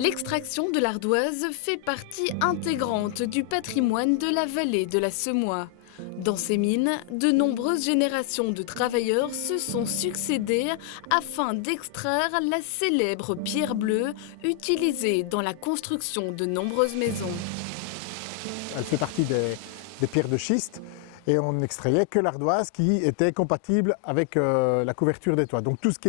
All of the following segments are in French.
L'extraction de l'ardoise fait partie intégrante du patrimoine de la vallée de la Semois. Dans ces mines, de nombreuses générations de travailleurs se sont succédées afin d'extraire la célèbre pierre bleue utilisée dans la construction de nombreuses maisons. Elle fait partie des pierres de schiste et on n'extrayait que l'ardoise qui était compatible avec la couverture des toits. Donc tout ce qui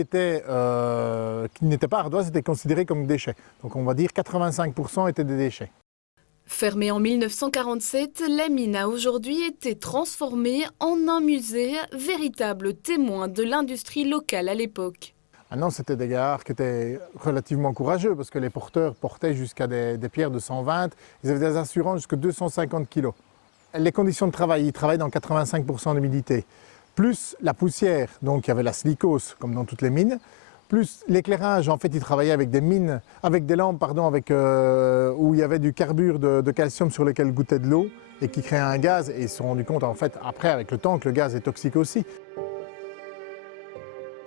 n'était pas ardoise était considéré comme déchet. Donc on va dire 85% étaient des déchets. Fermée en 1947, la mine a aujourd'hui été transformée en un musée, véritable témoin de l'industrie locale à l'époque. Maintenant, c'était des gars qui étaient relativement courageux parce que les porteurs portaient jusqu'à des pierres de 120, ils avaient des assurances jusqu'à 250 kg. Les conditions de travail, ils travaillaient dans 85% d'humidité, plus la poussière, donc il y avait la silicose comme dans toutes les mines, plus l'éclairage, en fait ils travaillaient avec des mines, avec des lampes où il y avait du carbure de calcium sur lequel goûtait de l'eau et qui créait un gaz et ils se sont rendus compte en fait après avec le temps que le gaz est toxique aussi.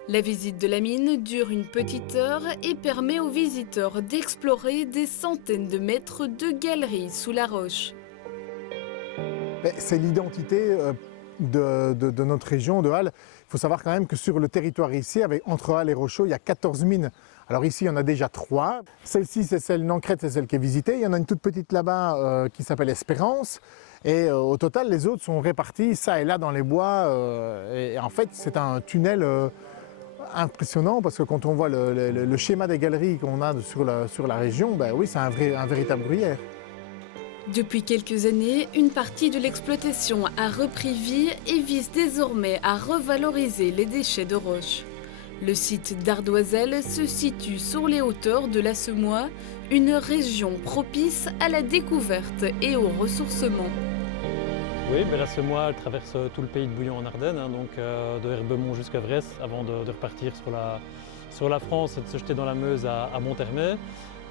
La visite de la mine dure une petite heure et permet aux visiteurs d'explorer des centaines de mètres de galeries sous la roche. C'est l'identité de notre région de Halle. Il faut savoir quand même que sur le territoire ici, entre Halle et Rochaud, il y a 14 mines. Alors ici, il y en a déjà 3. Celle-ci, c'est celle Nancrette, c'est celle qui est visitée. Il y en a une toute petite là-bas qui s'appelle Espérance. Et au total, les autres sont répartis ça et là dans les bois. Et en fait, c'est un tunnel impressionnant parce que quand on voit le schéma des galeries qu'on a sur la région, ben oui, c'est un véritable gruyère. Depuis quelques années, une partie de l'exploitation a repris vie et vise désormais à revaloriser les déchets de roche. Le site d'Ardoiselle se situe sur les hauteurs de la Semois, une région propice à la découverte et au ressourcement. Oui, mais la Semois elle traverse tout le pays de Bouillon en Ardennes, donc de Herbemont jusqu'à Vresse avant de repartir sur la France et de se jeter dans la Meuse à Monthermé.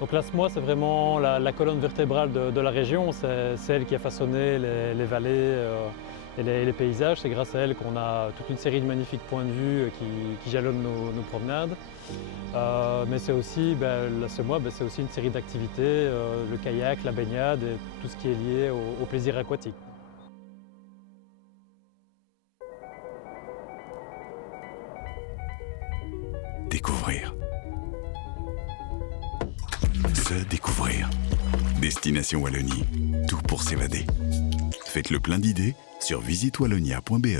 Donc la Semois, c'est vraiment la colonne vertébrale de la région, c'est elle qui a façonné les vallées et les paysages. C'est grâce à elle qu'on a toute une série de magnifiques points de vue qui jalonnent nos promenades. Mais c'est aussi, la Semois, c'est aussi une série d'activités, le kayak, la baignade et tout ce qui est lié au plaisir aquatique. Découvrir. Se découvrir. Destination Wallonie. Tout pour s'évader. Faites le plein d'idées sur visitewallonia.be.